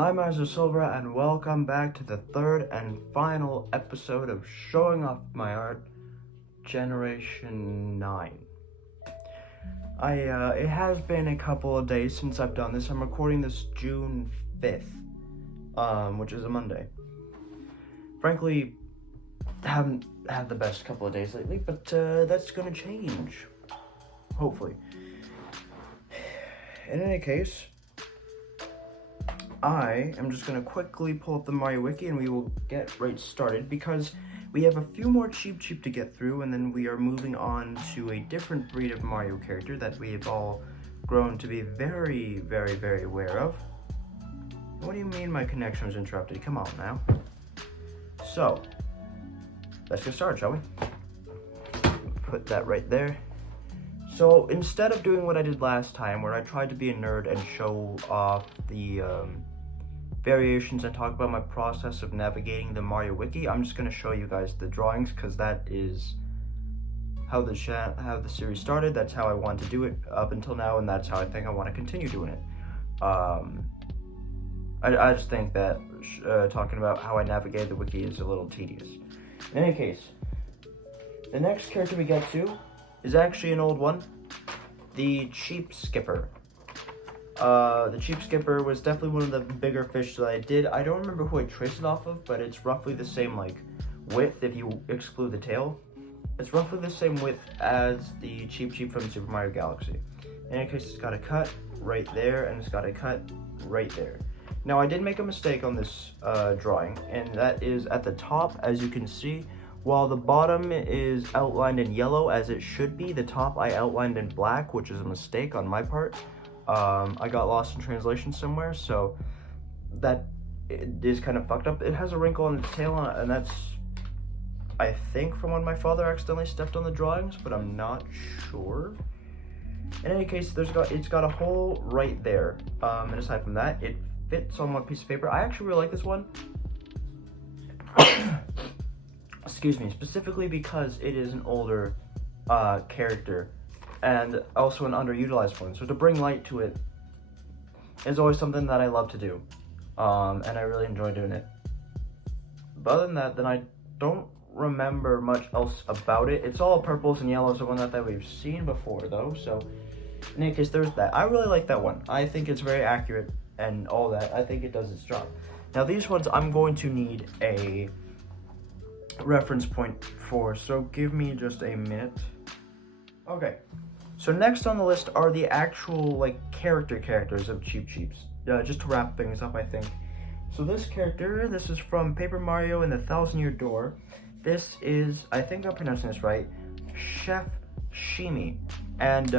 everyone, I'm Silver, and welcome back to the third and final episode of Showing Off My Art Gen.9. It has been a couple of days since I've done this. I'm recording this June 5th, which is a Monday. Frankly, haven't had the best couple of days lately, but that's gonna change, hopefully. In any case, I am just going to quickly pull up the Mario Wiki and we will get right started because we have a few more cheap to get through, and then we are moving on to a different breed of Mario character that we have all grown to be very aware of. What do you mean my connection was interrupted? Come on now. So, let's get started, shall we? Put that right there. So, instead of doing what I did last time, where I tried to be a nerd and show off the variations and talk about my process of navigating the Mario Wiki, I'm just going to show you guys the drawings, because that is how the series started. That's how I want to do it up until now, and that's how I think I want to continue doing it. I just think that talking about how I navigate the wiki is a little tedious. In any case, the next character we get to is actually an old one, the Cheap Skipper. The Cheap Skipper was definitely one of the bigger fish that I did. I don't remember who I traced it off of, but it's roughly the same like width if you exclude the tail. It's roughly the same width as the Cheap from Super Mario Galaxy. In any case, it's got a cut right there, and it's got a cut right there. Now, I did make a mistake on this drawing, and that is at the top, as you can see. While the bottom is outlined in yellow, as it should be, the top I outlined in black, which is a mistake on my part. I got lost in translation somewhere, so that is kind of fucked up. It has a wrinkle on its tail, and that's, I think, from when my father accidentally stepped on the drawings, but I'm not sure. In any case, it's got a hole right there, and aside from that, it fits on one piece of paper. I actually really like this one. Excuse me, specifically because it is an older character and also an underutilized one. So to bring light to it is always something that I love to do, and I really enjoy doing it. But other than that, then I don't remember much else about it. It's all purples and yellows, the one that we've seen before though, so in any case, there's that. I really like that one. I think it's very accurate and all that. I think it does its job. Now these ones I'm going to need a reference point for, so give me just a minute. Okay, so next on the list are the actual like characters of Cheeps. Just to wrap things up, I think. So this character, this is from Paper Mario and the 1,000-Year Door. This is, I think I'm pronouncing this right, Chef Shimi. And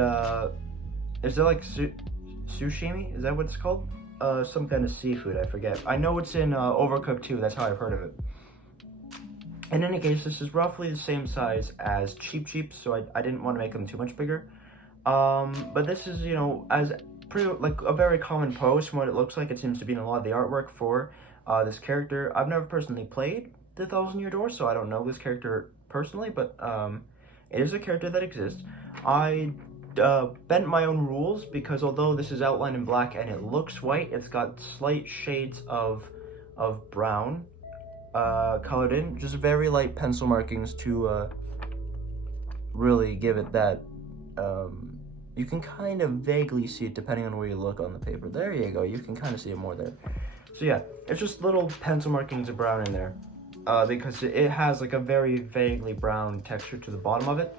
is it like sushimi? Is that what it's called? Some kind of seafood, I forget. I know it's in Overcooked 2, that's how I've heard of it. In any case, this is roughly the same size as Cheep, so I didn't want to make them too much bigger. But this is, you know, as pretty like a very common pose from what it looks like. It seems to be in a lot of the artwork for this character. I've never personally played the 1,000-Year Door, so I don't know this character personally, but it is a character that exists. I bent my own rules because although this is outlined in black and it looks white, it's got slight shades of brown colored in, just very light pencil markings to really give it that, you can kind of vaguely see it depending on where you look on the paper. There you go, you can kind of see it more there. So yeah, it's just little pencil markings of brown in there, because it has like a very vaguely brown texture to the bottom of it.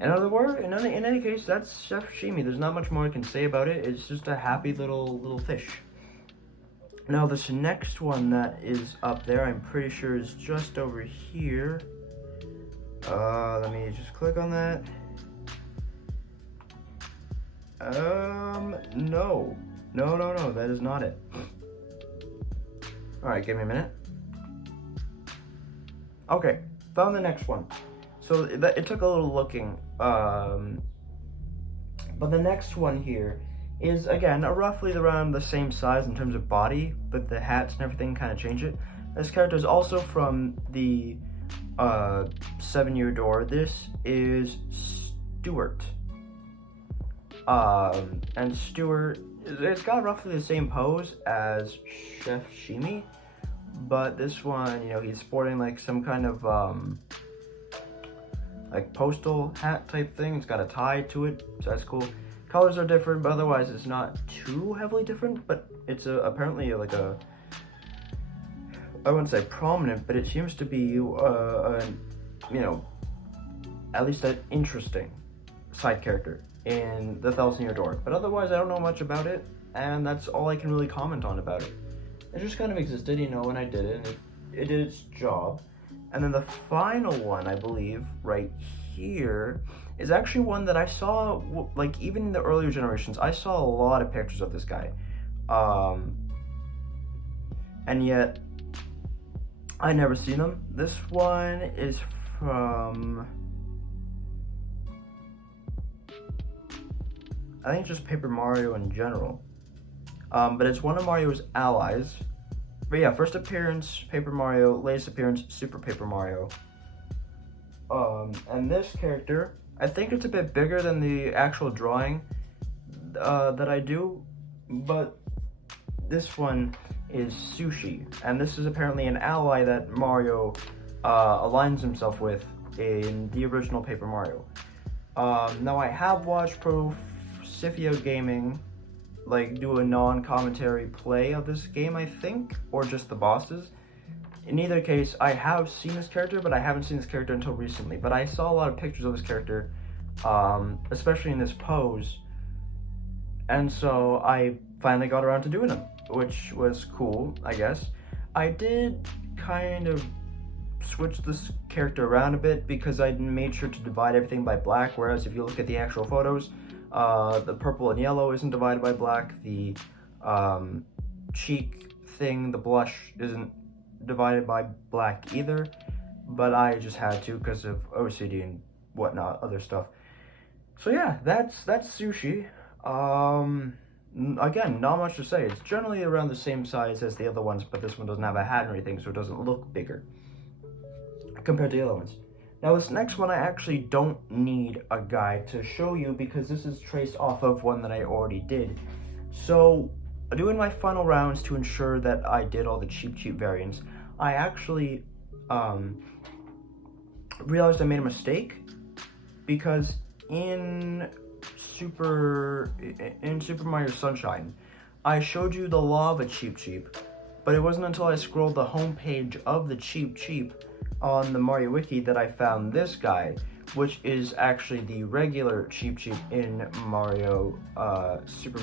In other words, in any case, that's Chef Shimi. There's not much more I can say about it. It's just a happy little fish. Now this next one that is up there, I'm pretty sure is just over here. Let me just click on that. No, that is not it. Alright, give me a minute. Okay, found the next one. So it took a little looking, but the next one here is, again, roughly around the same size in terms of body, but the hats and everything kind of change it. This character is also from the 7-Year Door. This is Stuart. And Stuart It's got roughly the same pose as Chef Shimi, but this one, you know, he's sporting like some kind of like postal hat type thing. It's got a tie to it, so that's cool. Colors are different, but otherwise it's not too heavily different, but it's apparently like a, I wouldn't say prominent, but it seems to be you know, at least an interesting side character in the Thousand Year Door. But otherwise I don't know much about it, and that's all I can really comment on about it. It just kind of existed, you know, when I did it, and it did its job. And then the final one, I believe, right here, is actually one that I saw, like, even in the earlier generations, I saw a lot of pictures of this guy. And yet, I never seen them. This one is from, I think just Paper Mario in general. But it's one of Mario's allies. But yeah, first appearance, Paper Mario. Latest appearance, Super Paper Mario. And this character, I think it's a bit bigger than the actual drawing that I do. But this one is Sushi. And this is apparently an ally that Mario aligns himself with in the original Paper Mario. Now I have watched Sifio Gaming like do a non-commentary play of this game, I think, or just the bosses. In either case, I have seen this character, but I haven't seen this character until recently. But I saw a lot of pictures of this character, especially in this pose, and so I finally got around to doing him, which was cool, I guess. I did kind of switch this character around a bit because I made sure to divide everything by black, whereas if you look at the actual photos, the purple and yellow isn't divided by black, the cheek thing, the blush, isn't divided by black either, but I just had to because of OCD and whatnot, other stuff. So yeah, that's Sushi. Again, not much to say. It's generally around the same size as the other ones, but this one doesn't have a hat or anything, so it doesn't look bigger compared to the other ones. Now this next one I actually don't need a guide to show you because this is traced off of one that I already did. So doing my final rounds to ensure that I did all the cheap variants, I actually realized I made a mistake because in Super Mario Sunshine, I showed you the lava cheap, but it wasn't until I scrolled the home page of the cheap on the Mario Wiki that I found this guy, which is actually the regular cheap in Mario Super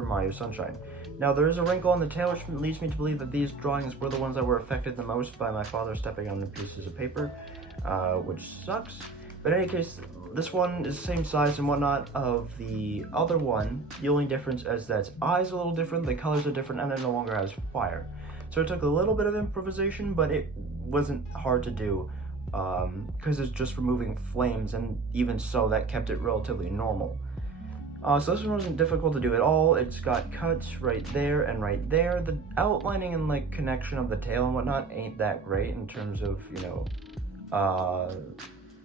Mario Sunshine. Now there is a wrinkle on the tail which leads me to believe that these drawings were the ones that were affected the most by my father stepping on the pieces of paper, which sucks. But in any case, this one is the same size and whatnot of the other one. The only difference is that its eyes are a little different, the colors are different, and it no longer has fire. So it took a little bit of improvisation, but it wasn't hard to do because it's just removing flames, and even so, that kept it relatively normal. So this one wasn't difficult to do at all. It's got cuts right there and right there. The outlining and like connection of the tail and whatnot ain't that great in terms of, you know,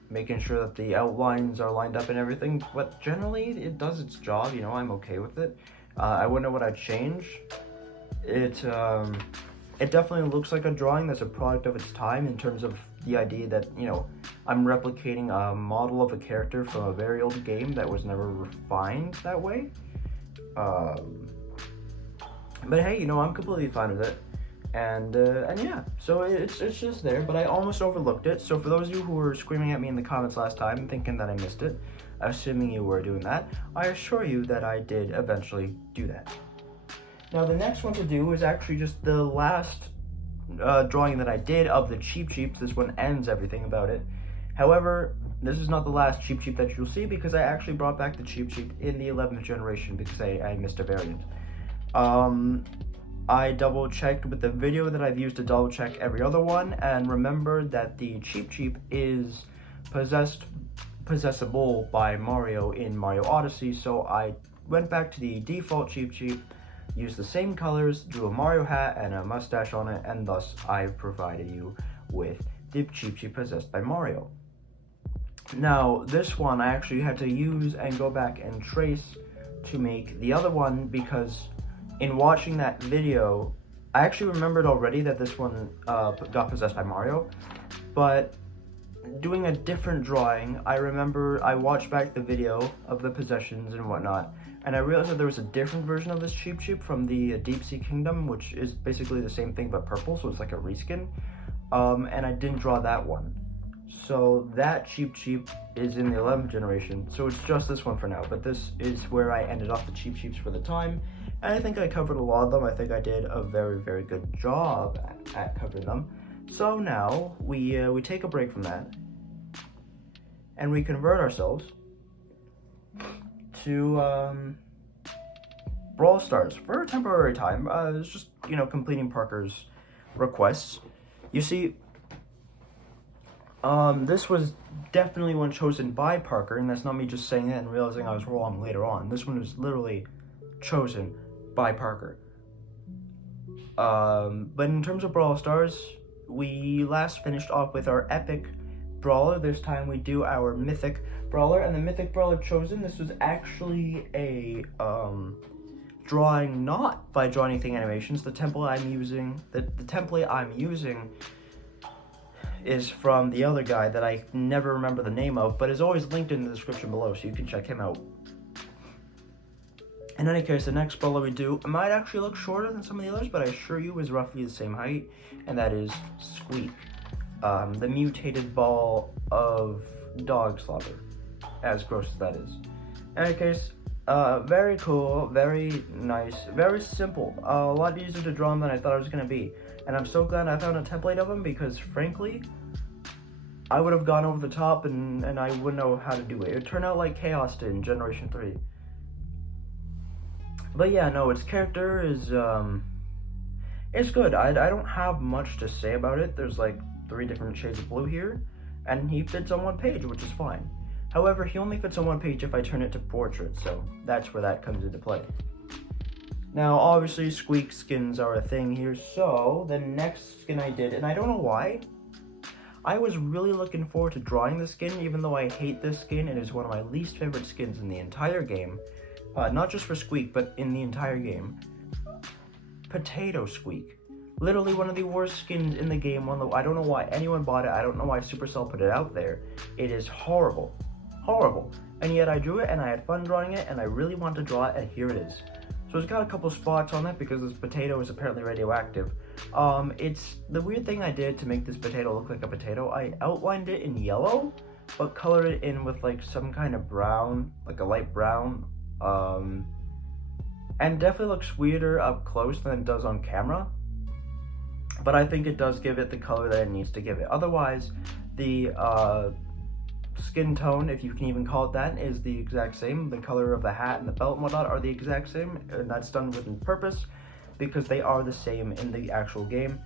making sure that the outlines are lined up and everything, but generally it does its job, you know, I'm okay with it. I wouldn't know what I'd change. It definitely looks like a drawing that's a product of its time in terms of the idea that, you know, I'm replicating a model of a character from a very old game that was never refined that way. But hey, you know, I'm completely fine with it. And yeah, so it's just there, but I almost overlooked it. So for those of you who were screaming at me in the comments last time thinking that I missed it, assuming you were doing that, I assure you that I did eventually do that. Now the next one to do is actually just the last drawing that I did of the cheap. This one ends everything about it. However, this is not the last cheap that you'll see because I actually brought back the cheap in the 11th generation because I missed a variant. I double checked with the video that I've used to double check every other one and remembered that the cheap is possessable by Mario in Mario Odyssey, so I went back to the default cheap, used the same colors, drew a Mario hat and a mustache on it, and thus I've provided you with the cheap possessed by Mario. Now, this one I actually had to use and go back and trace to make the other one because in watching that video, I actually remembered already that this one got possessed by Mario, but doing a different drawing, I remember I watched back the video of the possessions and whatnot, and I realized that there was a different version of this Cheep Cheep from the Deep Sea Kingdom, which is basically the same thing but purple, so it's like a reskin, and I didn't draw that one. So that Cheep Cheep is in the 11th generation, so it's just this one for now, but this is where I ended off the Cheep Cheeps for the time, and I think I covered a lot of them. I think I did a very, very good job at covering them. So now we take a break from that, and we convert ourselves to Brawl Stars for a temporary time. It's just, you know, completing Parker's requests. You see, this was definitely one chosen by Parker, and that's not me just saying that and realizing I was wrong later on. This one was literally chosen by Parker. But in terms of Brawl Stars, we last finished off with our epic brawler. This time we do our mythic brawler, and the mythic brawler chosen, this was actually a drawing not by Drawanything Animations. The template I'm using, the template I'm using is from the other guy that I never remember the name of, but is always linked in the description below, so you can check him out. In any case, the next brawler we do might actually look shorter than some of the others, but I assure you is roughly the same height, and that is Squeak, the mutated ball of dog slobber, as gross as that is. In any case, very cool, very nice, very simple, a lot easier to draw him than I thought it was going to be, and I'm so glad I found a template of him, because frankly, I would have gone over the top and I wouldn't know how to do it. It would turn out like Chaos did in Generation 3. But yeah, no, its character is, it's good. I don't have much to say about it. There's like 3 different shades of blue here, and he fits on one page, which is fine. However, he only fits on one page if I turn it to portrait, so that's where that comes into play. Now, obviously, Squeak skins are a thing here, so the next skin I did, and I don't know why, I was really looking forward to drawing this skin, even though I hate this skin. It is one of my least favorite skins in the entire game. Not just for Squeak, but in the entire game. Potato Squeak. Literally one of the worst skins in the game. I don't know why anyone bought it. I don't know why Supercell put it out there. It is horrible. Horrible. And yet I drew it, and I had fun drawing it, and I really wanted to draw it, and here it is. So it's got a couple spots on it because this potato is apparently radioactive. It's the weird thing I did to make this potato look like a potato. I outlined it in yellow, but colored it in with like some kind of brown, like a light brown. And definitely looks weirder up close than it does on camera, but I think it does give it the color that it needs to give it. Otherwise, the skin tone, if you can even call it that, is the exact same. The color of the hat and the belt and whatnot are the exact same, and that's done with on purpose because they are the same in the actual game.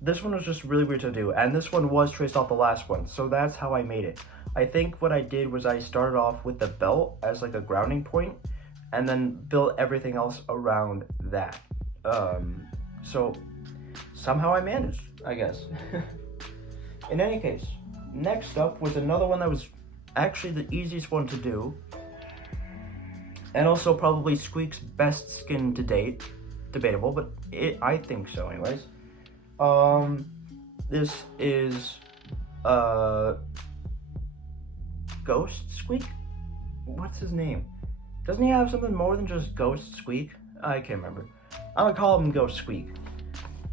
This one was just really weird to do, and this one was traced off the last one, so that's how I made it. I think what I did was I started off with the belt as like a grounding point, and then built everything else around that. So somehow I managed, I guess. In any case, next up was another one that was actually the easiest one to do, and also probably Squeak's best skin to date. Debatable, but I think so anyways. This is Ghost Squeak? What's his name? Doesn't he have something more than just Ghost Squeak? I can't remember. I'm gonna call him Ghost Squeak.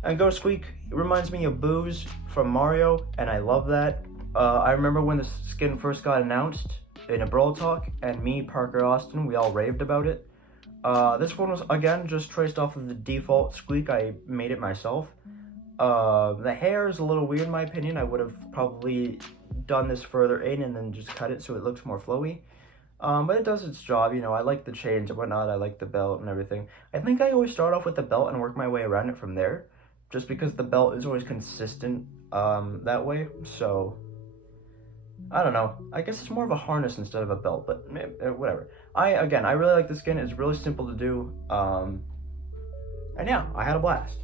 And Ghost Squeak reminds me of Booze from Mario, and I love that. I remember when the skin first got announced in a Brawl Talk, and me, Parker, Austin, we all raved about it. This one was, again, just traced off of the default Squeak. I made it myself. The hair is a little weird in my opinion. I would have probably done this further in and then just cut it so it looks more flowy. But it does its job, you know. I like the chains and whatnot. I like the belt and everything. I think I always start off with the belt and work my way around it from there, just because the belt is always consistent that way. So I don't know. I guess it's more of a harness instead of a belt, but whatever. I really like the skin. It's really simple to do. And yeah, I had a blast.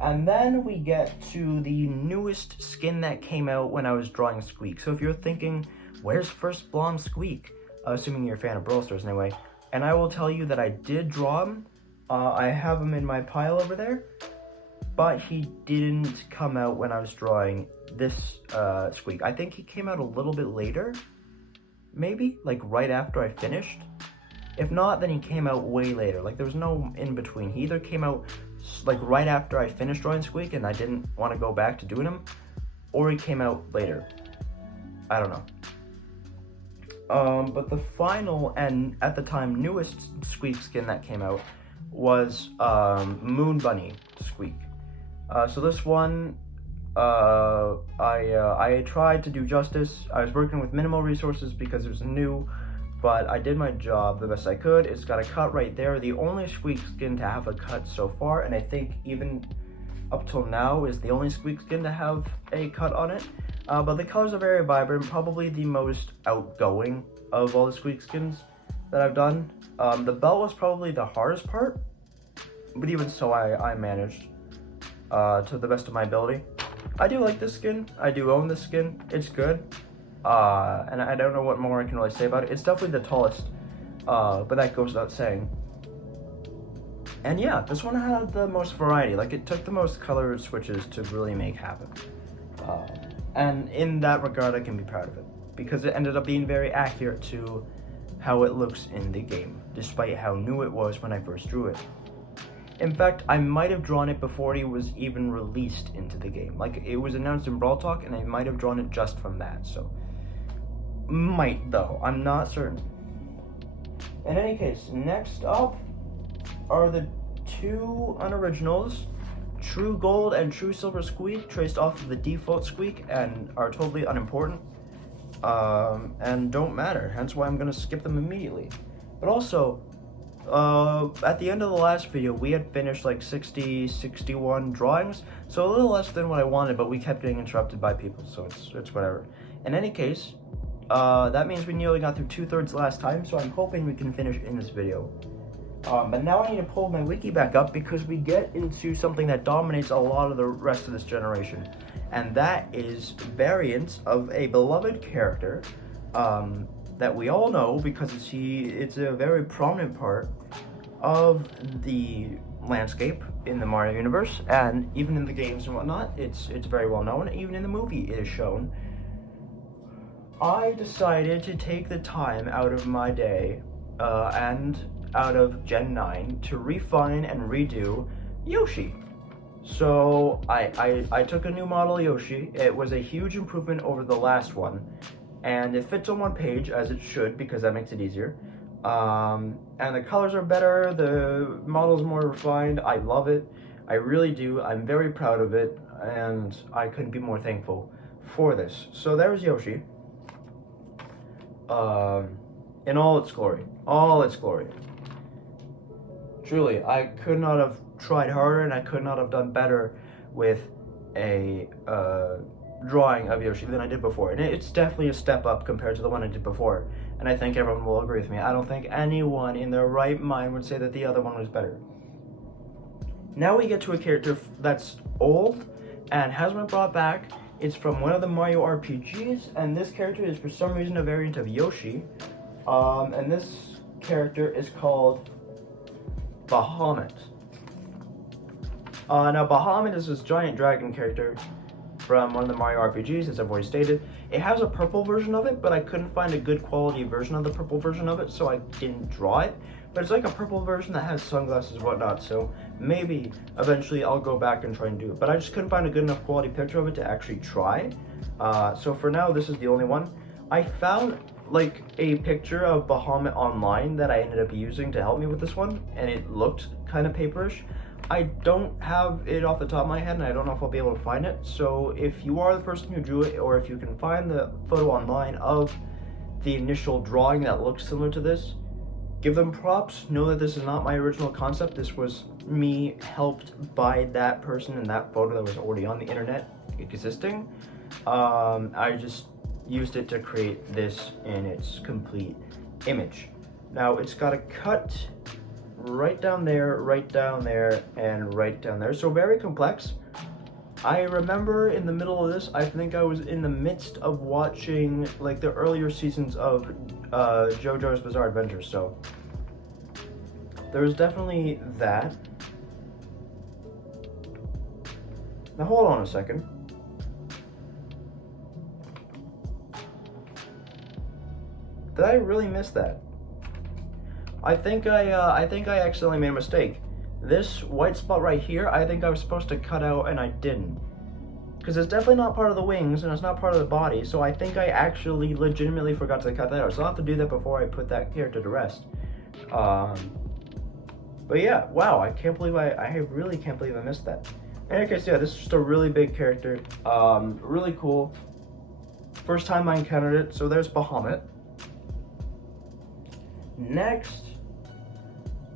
And then we get to the newest skin that came out when I was drawing Squeak. So if you're thinking, where's First Blonde Squeak? assuming you're a fan of Brawl Stars anyway. And I will tell you that I did draw him. I have him in my pile over there, but he didn't come out when I was drawing this Squeak. I think he came out a little bit later, maybe, like right after I finished. If not, then he came out way later. Like, there was no in between. He either came out like right after I finished drawing Squeak and I didn't want to go back to doing him, or he came out later. I don't know. But the final and at the time newest Squeak skin that came out was Moon Bunny Squeak. So this one, I tried to do justice. I was working with minimal resources because it was new, but I did my job the best I could. It's got a cut right there. The only Squeak skin to have a cut so far, and I think even up till now is the only Squeak skin to have a cut on it. But the colors are very vibrant, probably the most outgoing of all the Squeak skins that I've done. The belt was probably the hardest part, but even so, I managed to the best of my ability. I do like this skin. I do own this skin. It's good. And I don't know what more I can really say about it. It's definitely the tallest, but that goes without saying. And yeah, this one had the most variety. Like, it took the most color switches to really make happen. And in that regard, I can be proud of it, because it ended up being very accurate to how it looks in the game, despite how new it was when I first drew it. In fact, I might have drawn it before it was even released into the game. Like, it was announced in Brawl Talk, and I might have drawn it just from that, so. Might, though. I'm not certain. In any case, next up are the two unoriginals, True Gold and True Silver Squeak, traced off of the default Squeak and are totally unimportant and don't matter, hence why I'm going to skip them immediately. But also, at the end of the last video, we had finished like 61 drawings, so a little less than what I wanted, but we kept getting interrupted by people, so it's whatever. In any case, that means we nearly got through 2/3 last time, so I'm hoping we can finish in this video. But now I need to pull my wiki back up because we get into something that dominates a lot of the rest of this generation, and that is variants of a beloved character that we all know because it's a very prominent part of the landscape in the Mario universe, and even in the games and whatnot, it's very well known. Even in the movie it is shown. I decided to take the time out of my day and out of Gen 9 to refine and redo Yoshi. So I took a new model Yoshi. It was a huge improvement over the last one, and it fits on one page, as it should, because that makes it easier. And the colors are better, the model's more refined. I love it. I really do. I'm very proud of it, and I couldn't be more thankful for this. So there's Yoshi. In all its glory. All its glory. Truly, I could not have tried harder, and I could not have done better with a drawing of Yoshi than I did before. And it's definitely a step up compared to the one I did before. And I think everyone will agree with me. I don't think anyone in their right mind would say that the other one was better. Now we get to a character that's old and has been brought back. It's from one of the Mario RPGs, and this character is for some reason a variant of Yoshi. And this character is called Bahamut. Now Bahamut is this giant dragon character from one of the Mario RPGs, as I've already stated. It has a purple version of it, but I couldn't find a good quality version of the purple version of it, so I didn't draw it. But it's like a purple version that has sunglasses and whatnot, so maybe eventually I'll go back and try and do it. But I just couldn't find a good enough quality picture of it to actually try. So for now, this is the only one. I found like a picture of Bahamut online that I ended up using to help me with this one, and it looked kind of paperish. I don't have it off the top of my head, and I don't know if I'll be able to find it. So if you are the person who drew it, or if you can find the photo online of the initial drawing that looks similar to this, give them props. Know that this is not my original concept. This was me helped by that person and that photo that was already on the internet existing. I just used it to create this in its complete image. Now it's got a cut right down there, and right down there. So very complex. I remember in the middle of this, I think I was in the midst of watching like the earlier seasons of JoJo's Bizarre Adventure, so there was definitely that. Now hold on a second. Did I really miss that? I think I accidentally made a mistake. This white spot right here, I think I was supposed to cut out and I didn't. Because it's definitely not part of the wings and it's not part of the body, so I think I actually legitimately forgot to cut that out. So I'll have to do that before I put that character to rest. But yeah, wow, I really can't believe I missed that. In any case, yeah, this is just a really big character. Really cool. First time I encountered it, so there's Bahamut. Next,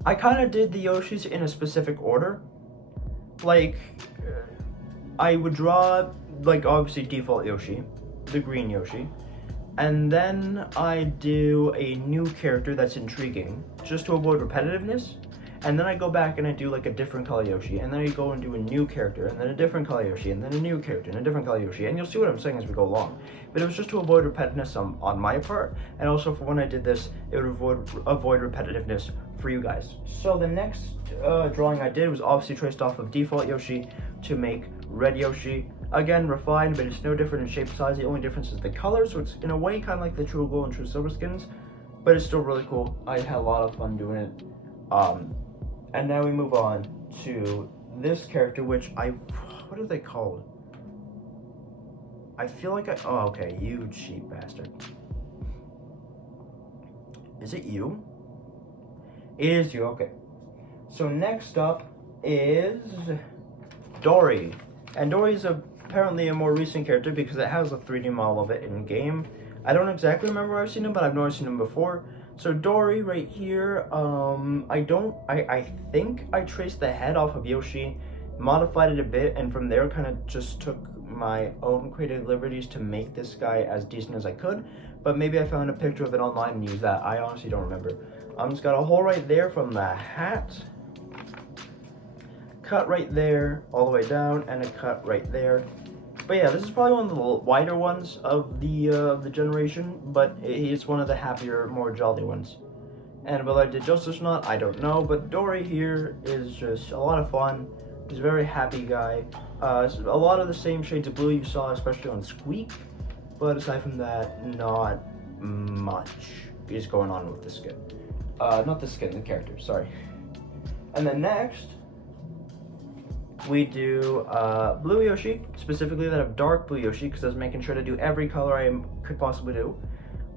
I kind of did the Yoshis in a specific order. Like, I would draw, like, obviously default Yoshi, the green Yoshi, and then I do a new character that's intriguing, just to avoid repetitiveness, and then I go back and I do, like, a different color Yoshi, and then I go and do a new character, and then a different color Yoshi, and then a new character, and a different color Yoshi, and you'll see what I'm saying as we go along. But it was just to avoid repetitiveness on my part, and also for when I did this, it would avoid repetitiveness for you guys. So the next drawing I did was obviously traced off of default Yoshi to make red Yoshi. Again, refined, but it's no different in shape size. The only difference is the color, so it's in a way kind of like the True Gold and True Silver skins, but it's still really cool. I had a lot of fun doing it. And now we move on to this character, which what are they called? I feel like oh, okay, you cheap bastard. Is it you? It is you, okay. So next up is Dory. And Dory is apparently a more recent character because it has a 3D model of it in game. I don't exactly remember where I've seen him, but I've known I've seen him before. So Dory right here, I think I traced the head off of Yoshi, modified it a bit, and from there kind of just took my own creative liberties to make this guy as decent as I could. But maybe I found a picture of it online and used that. I honestly don't remember. It's got a hole right there from the hat, cut right there, all the way down, and a cut right there. But yeah, this is probably one of the wider ones of the generation, but it's one of the happier, more jolly ones. And whether I did justice or not, I don't know, but Dory here is just a lot of fun. He's a very happy guy. A lot of the same shades of blue you saw, especially on Squeak, but aside from that, not much is going on with the skin. Not the skin, the character, sorry. And then next, we do blue Yoshi, specifically that of dark blue Yoshi, because I was making sure to do every color I could possibly do.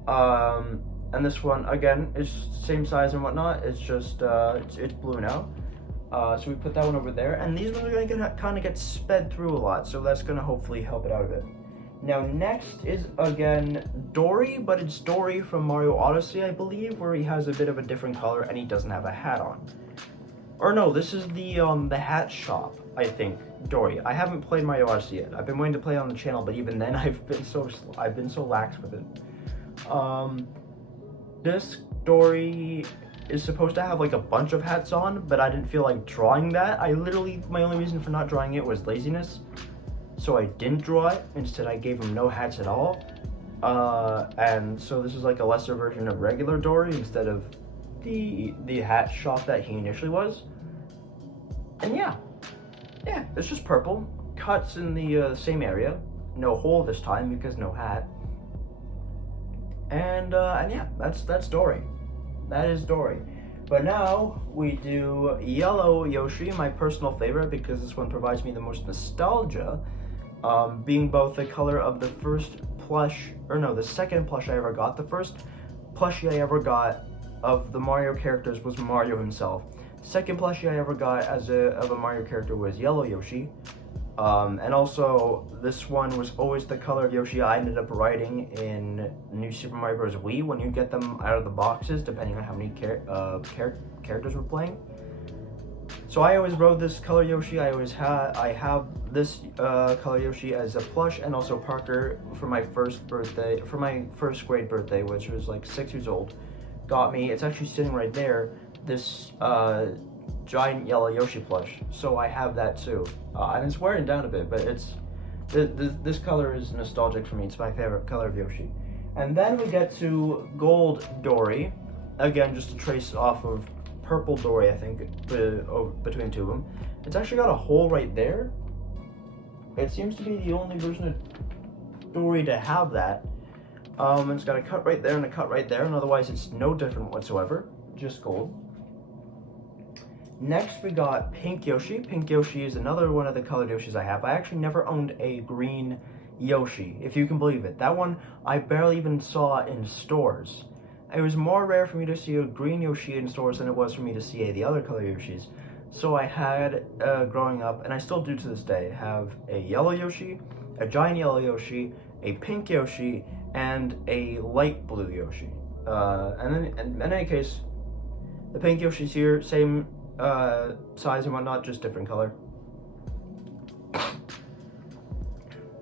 And this one, again, is same size and whatnot, it's just, it's blue now. So we put that one over there, and these ones are going to kind of get sped through a lot, so that's going to hopefully help it out a bit. Now next is, again, Dory, but it's Dory from Mario Odyssey, I believe, where he has a bit of a different color and he doesn't have a hat on. Or no, this is the hat shop, I think, Dory. I haven't played Mario Odyssey yet. I've been waiting to play it on the channel, but even then I've been so lax with it. This Dory is supposed to have like a bunch of hats on, but I didn't feel like drawing that. My only reason for not drawing it was laziness. So I didn't draw it. Instead, I gave him no hats at all. And so this is like a lesser version of regular Dory instead of the hat shop that he initially was. And yeah, it's just purple. Cuts in the same area. No hole this time because no hat. And yeah, that's Dory. That is Dory. But now we do yellow Yoshi, my personal favorite because this one provides me the most nostalgia. Being both the color of the the second plush I ever got. The first plushie I ever got of the Mario characters was Mario himself. Second plushie I ever got of a Mario character was yellow Yoshi. And also, this one was always the color of Yoshi I ended up writing in New Super Mario Bros. Wii when you get them out of the boxes, depending on how many characters we're playing. So I always rode this color Yoshi. I have this color Yoshi as a plush, and also Parker for my first grade birthday, which was like 6 years old, got me. It's actually sitting right there. This giant yellow Yoshi plush, so I have that too. And it's wearing down a bit, but this color is nostalgic for me. It's my favorite color of Yoshi. And then we get to Gold Dory. Again, just to trace off of Purple Dory, I think, between two of them. It's actually got a hole right there. It seems to be the only version of Dory to have that. It's got a cut right there and a cut right there, and otherwise it's no different whatsoever, just gold. Next we got Pink Yoshi. Pink Yoshi is another one of the colored Yoshis I have. I actually never owned a green Yoshi, if you can believe it. That one I barely even saw in stores. It was more rare for me to see a green Yoshi in stores than it was for me to see the other color Yoshis. So I had, growing up, and I still do to this day, have a yellow Yoshi, a giant yellow Yoshi, a pink Yoshi, and a light blue Yoshi. And then, in any case, the pink Yoshi's here, same size and whatnot, just different color.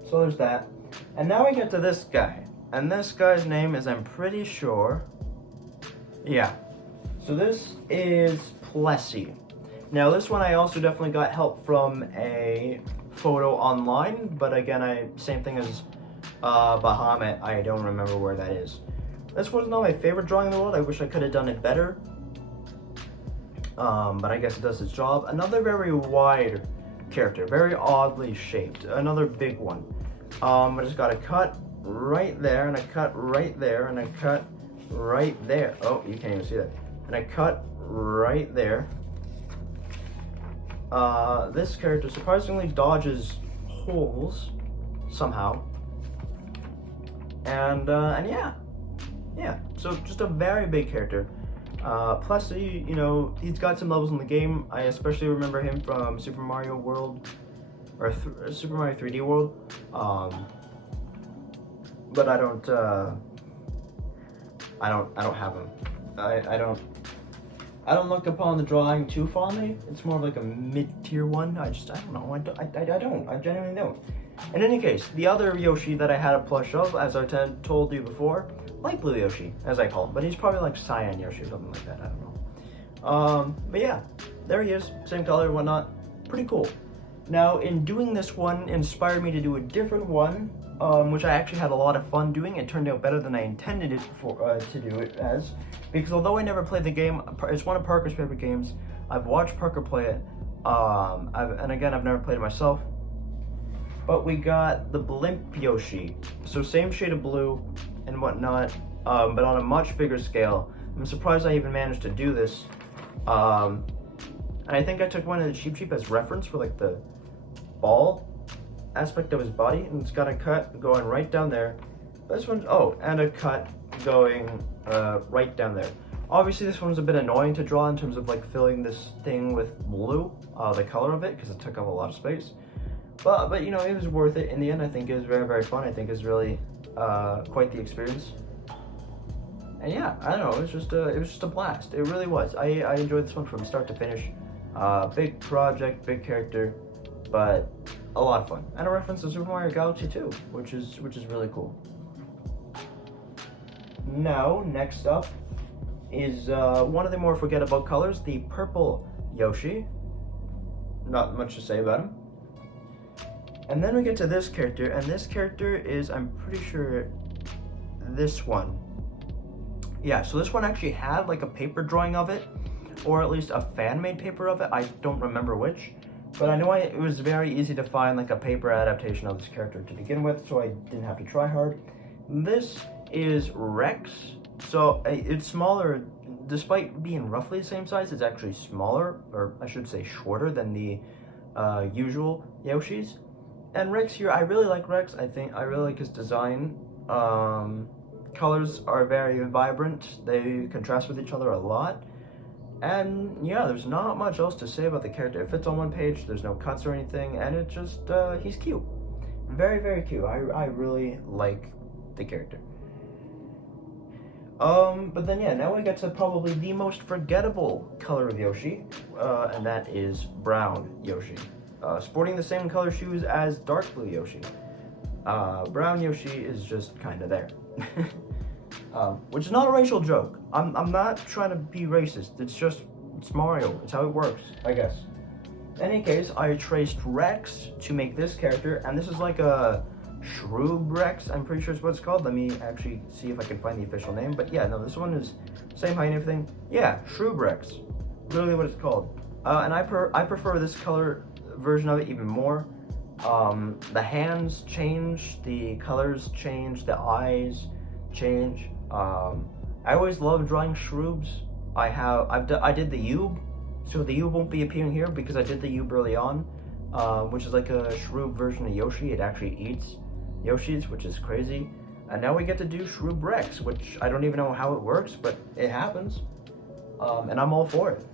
So there's that. And now we get to this guy. And this guy's name is, I'm pretty sure... Yeah. So this is Plessy. Now this one I also definitely got help from a photo online, but again, same thing as Bahamut, I don't remember where that is. This was not my favorite drawing in the world. I wish I could have done it better. But I guess it does its job. Another very wide character, very oddly shaped. Another big one. But it's got a cut right there, and a cut right there, and a cut right there. Oh, you can't even see that. And a cut right there. This character surprisingly dodges holes somehow. And yeah. So just a very big character. Plus, you know, he's got some levels in the game. I especially remember him from Super Mario World, or Super Mario 3D World. But I don't have him. I don't look upon the drawing too fondly. It's more of like a mid-tier one. I don't know. I genuinely don't. In any case, the other Yoshi that I had a plush of, as I told you before, light blue Yoshi, as I call him, but he's probably like cyan Yoshi or something like that, I don't know. But yeah, there he is, same color and whatnot, pretty cool. Now, in doing this one, inspired me to do a different one, which I actually had a lot of fun doing. It turned out better than I intended it to do it as, because although I never played the game, it's one of Parker's favorite games. I've watched Parker play it, and again, I've never played it myself. But we got the Blimp Yoshi, so same shade of blue and whatnot, but on a much bigger scale. I'm surprised I even managed to do this. And I think I took one of the Cheep Cheep as reference for like the ball aspect of his body, and it's got a cut going right down there. This one's, and a cut going right down there. Obviously this one was a bit annoying to draw in terms of like filling this thing with blue, the color of it, because it took up a lot of space. But you know, it was worth it in the end. I think it was very, very fun. I think it was really quite the experience. And yeah, I don't know, it was just a blast. It really was. I enjoyed this one from start to finish. Big project, big character, but a lot of fun. And a reference to Super Mario Galaxy 2, which is really cool. Now, next up is one of the more forgettable colors, the purple Yoshi. Not much to say about him. And then we get to this character, and this character is, I'm pretty sure, this one. Yeah, so this one actually had like a paper drawing of it, or at least a fan-made paper of it. I don't remember which, but I know it was very easy to find like a paper adaptation of this character to begin with, so I didn't have to try hard. This is Rex. So it's smaller, despite being roughly the same size, it's actually smaller, or I should say shorter than the usual Yoshis. And Rex here, I really like Rex. I really like his design. Colors are very vibrant. They contrast with each other a lot. And yeah, there's not much else to say about the character. It fits on one page, there's no cuts or anything, and it just, he's cute. Very, very cute. I really like the character. But then yeah, now we get to probably the most forgettable color of Yoshi, and that is brown Yoshi. Sporting the same color shoes as dark blue Yoshi. Brown Yoshi is just kind of there. Which is not a racial joke. I'm not trying to be racist. It's just It's Mario. It's how it works, I guess. In any case, I traced Rex to make this character, and this is like a Shroob Rex, I'm pretty sure is what it's called. Let me actually see if I can find the official name. But yeah, no, this one is same height and everything. Yeah, Shroob Rex. Literally what it's called. And I prefer this color version of it even more. The hands change, the colors change, the eyes change. I always love drawing Shroobs. I did the Yube, so the Yube won't be appearing here because I did the Yube early on, which is like a Shroob version of Yoshi. It actually eats Yoshis, which is crazy. And now we get to do Shroob Rex, which I don't even know how it works, but it happens. And I'm all for it.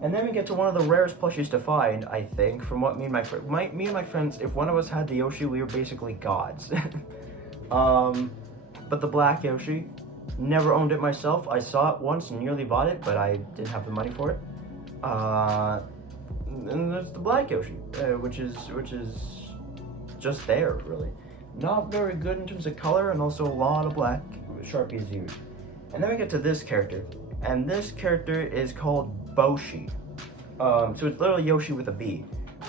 And then we get to one of the rarest plushies to find, I think, from what me and my friends, if one of us had the Yoshi, we were basically gods. But the black Yoshi, never owned it myself. I saw it once and nearly bought it, but I didn't have the money for it. And there's the black Yoshi, which is just there, really. Not very good in terms of color, and also a lot of black Sharpies used. And then we get to this character, and this character is called Boshi. So it's literally Yoshi with a B.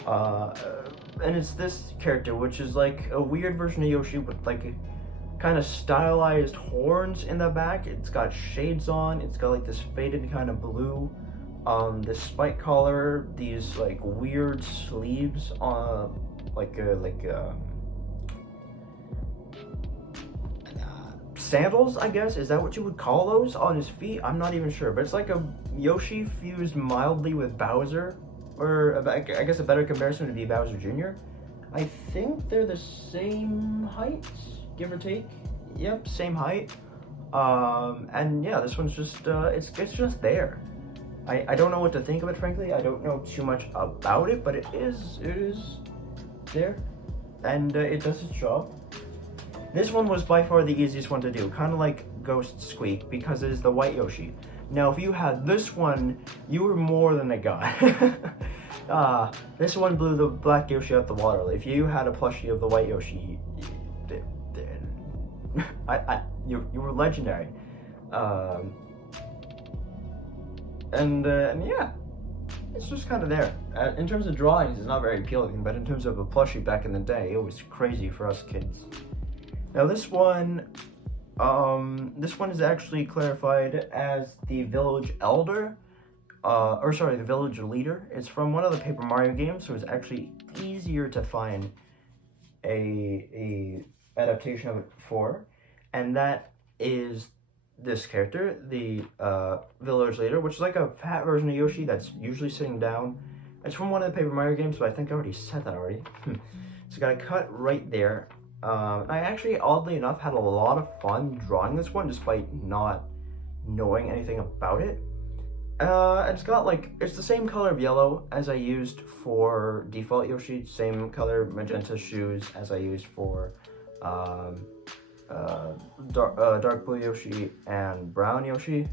And it's this character, which is like a weird version of Yoshi with like kind of stylized horns in the back. It's got shades on. It's got like this faded kind of blue. This spike collar. These like weird sleeves on sandals, I guess. Is that what you would call those on his feet? I'm not even sure, but it's like a Yoshi fused mildly with Bowser, or I guess a better comparison would be Bowser Jr. I think they're the same height, give or take. Yep, same height. And yeah, this one's just it's just there. I don't know what to think of it, frankly. I don't know too much about it, but it is there, and it does its job. This one was by far the easiest one to do, kind of like Ghost Squeak, because it is the white Yoshi. Now, if you had this one, you were more than a god. This one blew the black Yoshi out the water. If you had a plushie of the white Yoshi, you were legendary. And yeah, it's just kind of there. In terms of drawings, it's not very appealing, but in terms of a plushie back in the day, it was crazy for us kids. Now this one is actually clarified as the village elder, the village leader. It's from one of the Paper Mario games, so it's actually easier to find a adaptation of it for, and that is this character, the village leader, which is like a fat version of Yoshi that's usually sitting down. It's from one of the Paper Mario games, but I think I already said that already. So got a cut right there. I actually, oddly enough, had a lot of fun drawing this one, despite not knowing anything about it. It's got it's the same color of yellow as I used for default Yoshi, same color magenta shoes as I used for dark blue Yoshi and brown Yoshi.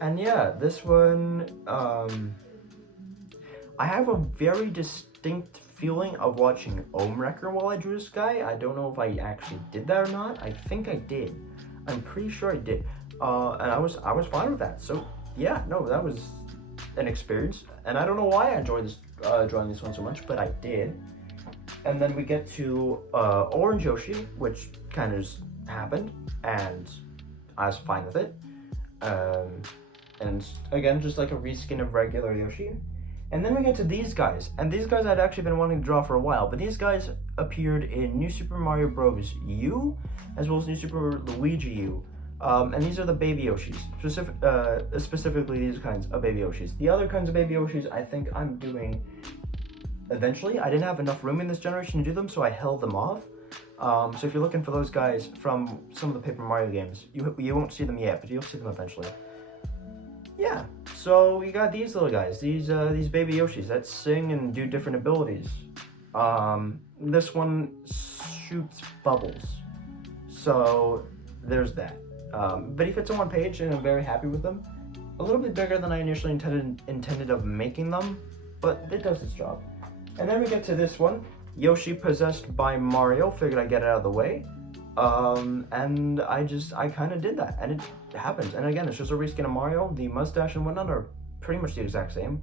And yeah, this one, I have a very distinct feeling of watching Wrecker while I drew this guy. I don't know if I actually did that or not. I think I did. I'm pretty sure I did. And I was fine with that. So yeah, no, that was an experience. And I don't know why I enjoyed this drawing this one so much, but I did. And then we get to Orange Yoshi, which kind of just happened, and I was fine with it. And again, just like a reskin of regular Yoshi. And then we get to these guys, and these guys I'd actually been wanting to draw for a while, but these guys appeared in New Super Mario Bros. U, as well as New Super Luigi U. And these are the baby Yoshis, specifically these kinds of baby Yoshis. The other kinds of baby Yoshis I think I'm doing eventually. I didn't have enough room in this generation to do them, so I held them off. So if you're looking for those guys from some of the Paper Mario games, you won't see them yet, but you'll see them eventually. Yeah, so you got these little guys, these baby Yoshis that sing and do different abilities. This one shoots bubbles, so there's that. But he fits on one page, and I'm very happy with them. A little bit bigger than I initially intended of making them, but it does its job. And then we get to this one, Yoshi possessed by Mario. Figured I'd get it out of the way. And I kind of did that, and it happens. And again, it's just a reskin of Mario. The mustache and whatnot are pretty much the exact same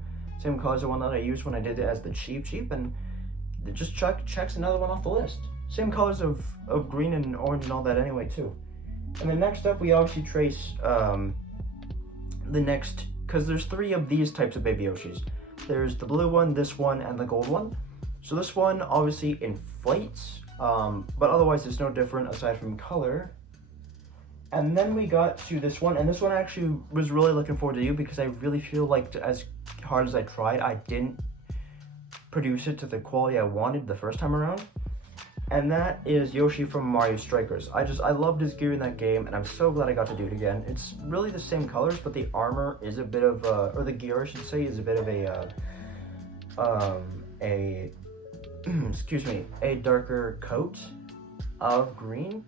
colors and whatnot I used when I did it as the cheap, and it just checks another one off the list. Same colors of green and orange and all that anyway too. And then next up, we obviously trace the next, because there's 3 of these types of Baby Yoshis. There's the blue one, this one, and the gold one. So this one obviously inflates, but otherwise it's no different aside from color. And then we got to this one, and this one I actually was really looking forward to do because I really feel like as hard as I tried, I didn't produce it to the quality I wanted the first time around. And that is Yoshi from Mario Strikers. I loved his gear in that game, and I'm so glad I got to do it again. It's really the same colors, but the armor is a bit of or the gear I should say, is a bit of a excuse me, a darker coat of green.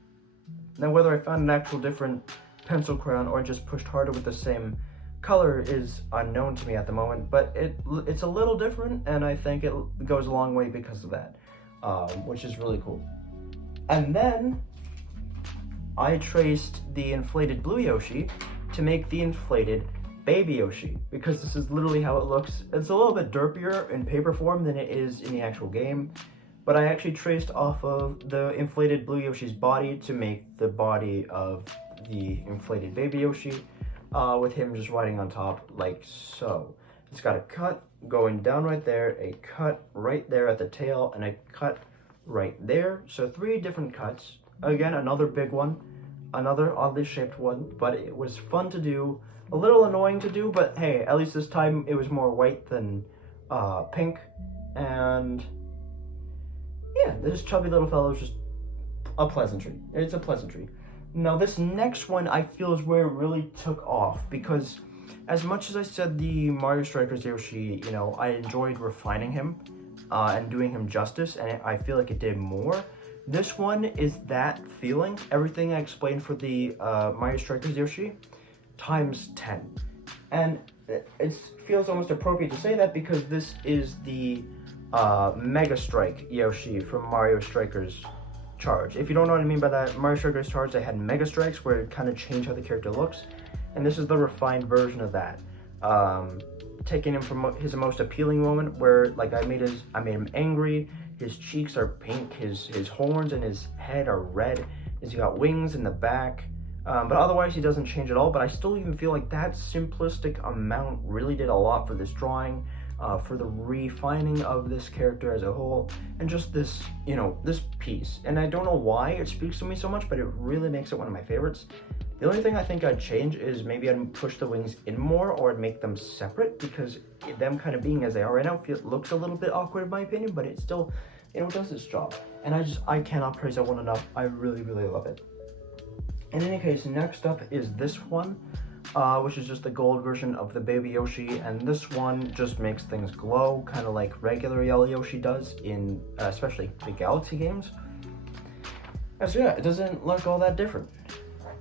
Now, whether I found an actual different pencil crayon or just pushed harder with the same color is unknown to me at the moment, but it's a little different, and I think it goes a long way because of that, which is really cool. And then I traced the inflated blue Yoshi to make the inflated Baby Yoshi, because this is literally how it looks. It's a little bit derpier in paper form than it is in the actual game, but I actually traced off of the inflated blue Yoshi's body to make the body of the inflated Baby Yoshi, with him just riding on top like so. It's got a cut going down right there, a cut right there at the tail, and a cut right there. So 3 different cuts. Again, another big one, another oddly shaped one, but it was fun to do. A little annoying to do, but hey, at least this time it was more white than pink. And yeah, this chubby little fellow is just a pleasantry. It's a pleasantry. Now this next one I feel is where it really took off, because as much as I said the Mario Strikers Yoshi, you know, I enjoyed refining him and doing him justice, and I feel like it did more. This one is that feeling. Everything I explained for the Mario Strikers Yoshi times 10. And it feels almost appropriate to say that because this is the Mega Strike Yoshi from Mario Strikers Charge. If you don't know what I mean by that, Mario Strikers Charge, they had Mega Strikes where it kind of changed how the character looks, and this is the refined version of that. Taking him from his most appealing moment where like I made him angry, his cheeks are pink, his horns and his head are red, he's got wings in the back. But otherwise he doesn't change at all, but I still even feel like that simplistic amount really did a lot for this drawing, for the refining of this character as a whole, and just this, you know, this piece. And I don't know why it speaks to me so much, but it really makes it one of my favorites. The only thing I think I'd change is maybe I'd push the wings in more, or I'd make them separate, because them kind of being as they are right now looks a little bit awkward in my opinion, but it still, you know, does its job. And I cannot praise that one enough. I really, really love it. In any case, next up is this one, which is just the gold version of the Baby Yoshi, and this one just makes things glow, kind of like regular Yellow Yoshi does in especially the Galaxy games. And so yeah, it doesn't look all that different.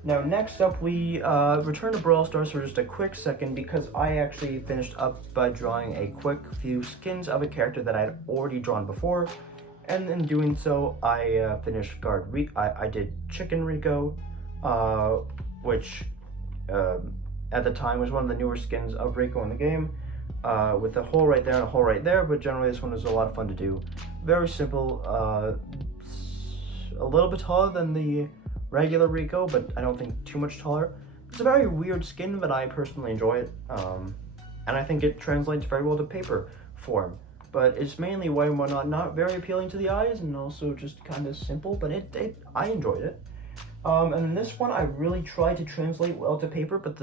Now next up, we return to Brawl Stars for just a quick second, because I actually finished up by drawing a quick few skins of a character that I had already drawn before, and in doing so, I finished I did Chicken Rico, which at the time was one of the newer skins of Rico in the game, with a hole right there and a hole right there, but generally this one was a lot of fun to do. Very simple, a little bit taller than the regular Rico, but I don't think too much taller. It's a very weird skin, but I personally enjoy it, and I think it translates very well to paper form. But it's mainly white and whatnot, not very appealing to the eyes, and also just kind of simple, but I enjoyed it. And then this one I really tried to translate well to paper, but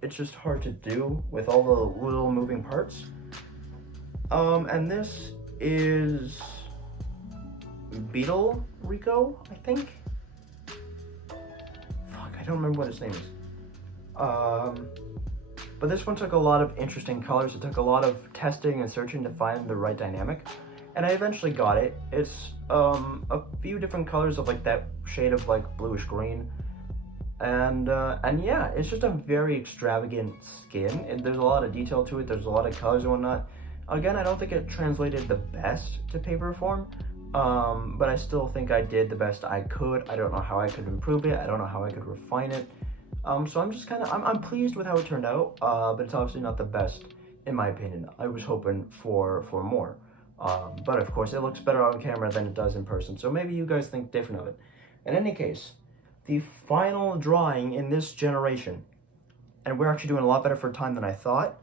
it's just hard to do with all the little moving parts. And this is Beetle Rico, I think? Fuck, I don't remember what his name is. But this one took a lot of interesting colors. It took a lot of testing and searching to find the right dynamic, and I eventually got it. It's a few different colors of like that shade of like bluish green, and yeah, it's just a very extravagant skin. There's a lot of detail to it. There's a lot of colors and whatnot. Again, I don't think it translated the best to paper form, but I still think I did the best I could. I don't know how I could improve it. I don't know how I could refine it. So I'm just kind of, I'm pleased with how it turned out, but it's obviously not the best, in my opinion. I was hoping for more. But of course, it looks better on camera than it does in person, so maybe you guys think different of it. In any case, the final drawing in this generation, and we're actually doing a lot better for time than I thought.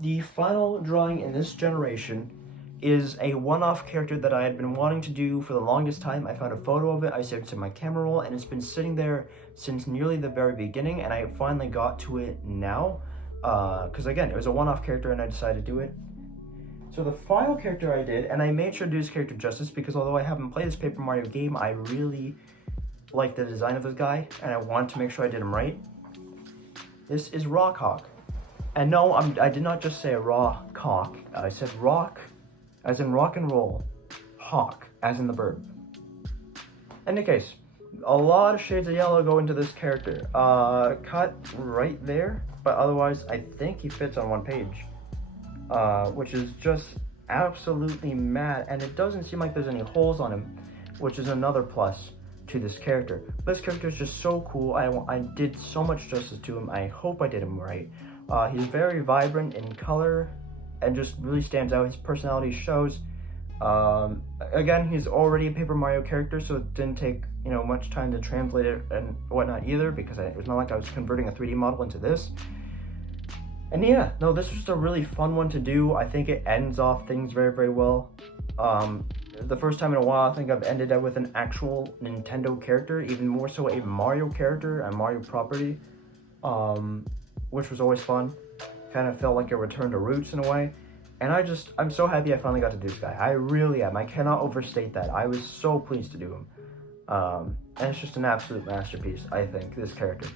The final drawing in this generation is a one-off character that I had been wanting to do for the longest time. I found a photo of it, I saved it to my camera roll, and it's been sitting there since nearly the very beginning, and I finally got to it now. Because again, it was a one-off character and I decided to do it. So the final character I did, and I made sure to do this character justice because although I haven't played this Paper Mario game, I really like the design of this guy, and I wanted to make sure I did him right. This is Rock Hawk. And no, I did not just say raw cock. I said rock, as in rock and roll, hawk, as in the bird. In any case, a lot of shades of yellow go into this character. Cut right there, but otherwise I think he fits on one page. Which is just absolutely mad, and it doesn't seem like there's any holes on him, which is another plus to this character. This character is just so cool. I did so much justice to him. I hope I did him right. He's very vibrant in color and just really stands out. His personality shows. Again, he's already a Paper Mario character, so it didn't take much time to translate it and whatnot either, because it was not like I was converting a 3D model into this. And yeah, no, this was just a really fun one to do. I think it ends off things very, very well. The first time in a while, I think I've ended up with an actual Nintendo character, even more so a Mario character, a Mario property, which was always fun. Kind of felt like a return to roots in a way. And I'm so happy I finally got to do this guy. I really am. I cannot overstate that. I was so pleased to do him. And it's just an absolute masterpiece, I think, this character.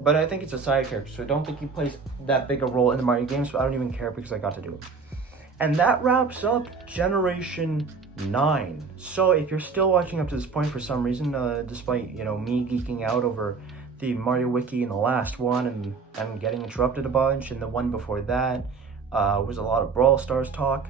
But I think it's a side character, so I don't think he plays that big a role in the Mario games, but I don't even care because I got to do it. And that wraps up Generation 9. So if you're still watching up to this point for some reason, despite, me geeking out over the Mario Wiki in the last one and getting interrupted a bunch, and the one before that was a lot of Brawl Stars talk.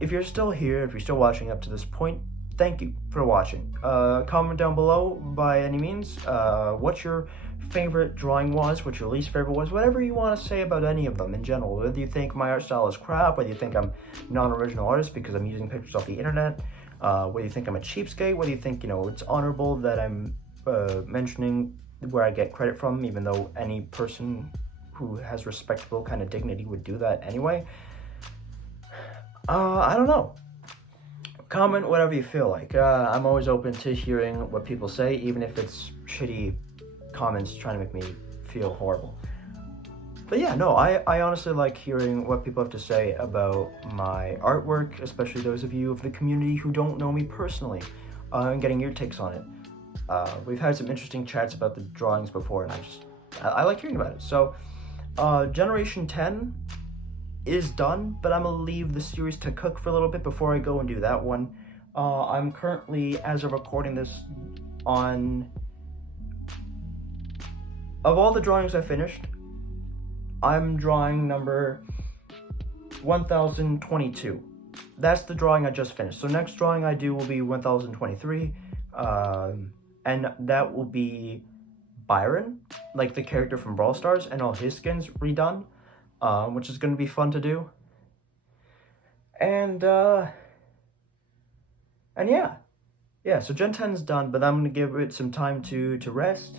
If you're still here, if you're still watching up to this point, thank you for watching. Comment down below by any means what your favorite drawing was, what your least favorite was, whatever you want to say about any of them in general. Whether you think my art style is crap, whether you think I'm non-original artist because I'm using pictures off the internet, whether you think I'm a cheapskate, whether you think it's honorable that I'm mentioning where I get credit from, even though any person who has respectable kind of dignity would do that anyway. I don't know. Comment whatever you feel like. I'm always open to hearing what people say, even if it's shitty comments trying to make me feel horrible. But yeah, no, I honestly like hearing what people have to say about my artwork, especially those of you of the community who don't know me personally, and getting your takes on it. We've had some interesting chats about the drawings before, and I like hearing about it. So, Generation 10 is done, but I'm gonna leave the series to cook for a little bit before I go and do that one. I'm currently, as of recording this, of all the drawings I finished, I'm drawing number 1022. That's the drawing I just finished. So next drawing I do will be 1023, and that will be Byron, like the character from Brawl Stars, and all his skins redone, which is going to be fun to do. And yeah, so Gen 10 is done, but I'm going to give it some time to rest.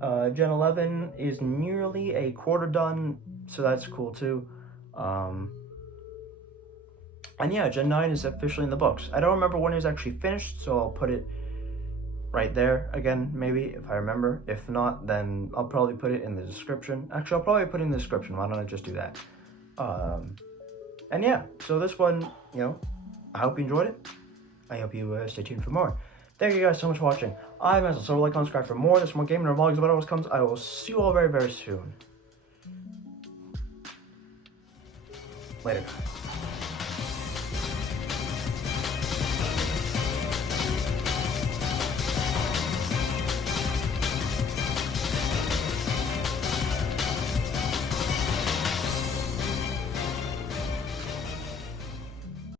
Gen 11 is nearly a quarter done, so that's cool too. And yeah, Gen 9 is officially in the books. I don't remember when it was actually finished, so I'll put it right there again, maybe, if I remember. If not, then I'll probably put it in the description. Actually, I'll probably put it in the description. Why don't I just do that? And yeah, so this one, I hope you enjoyed it. I hope you stay tuned for more. Thank you guys so much for watching. I'm Ansel, so like, subscribe for more. There's more gaming or vlogs about what comes. I will see you all very, very soon. Later, guys.